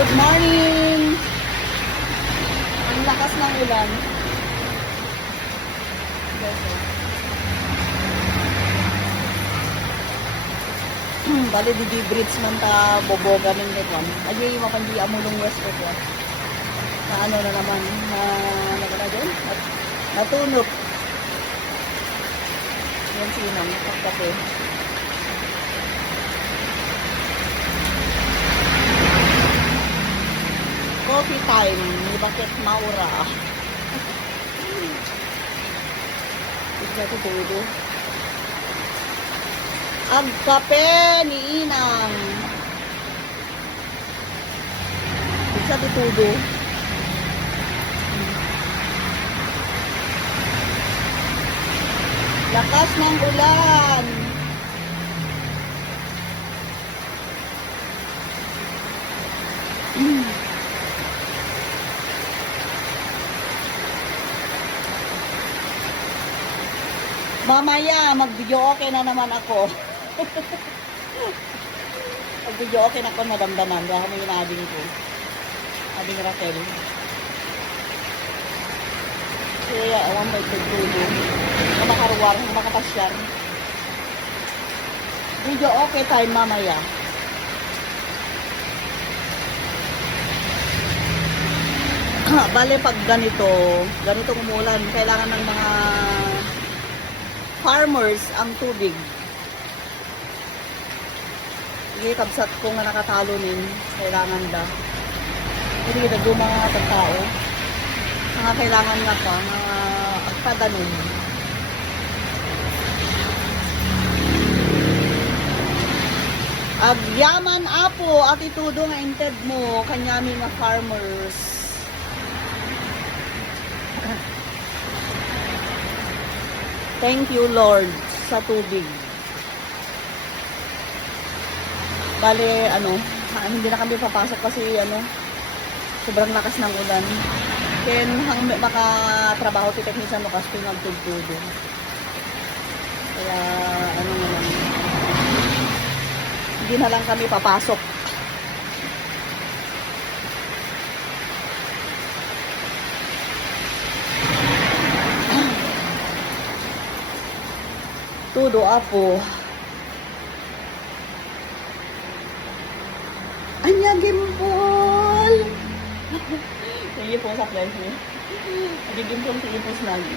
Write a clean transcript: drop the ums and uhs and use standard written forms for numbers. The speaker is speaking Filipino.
Good morning! Ang lakas ng ulan. Bali di bridge man ta boboga ng lekon. Aji mapandi amulong west ko. Na ano na naman na nagana doon? Natunog. Yan sinang pagkape. Coffee time, ni bakit maura. Ito tudo. Ang kape ni Inang. Isa tudo. Lakas ng ulan. Mamaya, mag-video okay na naman ako. Mag-video okay na ako madamdaman. Kaya kami yung ading ko. Ading Raquel. Kaya, alam mo, ito-tulo. Makaruwar, makapasyar. Video okay time mamaya. Bale, pag ganito kumulan, kailangan ng mga farmers ang tubig. Sige, kabsat ko nga nakatalo nin, kailangan da. Hindi kita mga tao. Mga kailangan nga pa, mga agpadanon. Agyaman apo, atitudo nga inted mo, kanyami nga farmers. Thank you, Lord, sa tubig. Bale, hindi na kami papasok kasi, sobrang lakas ng ulan. Kaya hang makatrabaho ti technician mo kasi nagtugtudo. Kaya, hindi na lang kami papasok. Tudo apo. Anya gimpol. Sige po sa friends niya. Adi gimpol sige po lagi.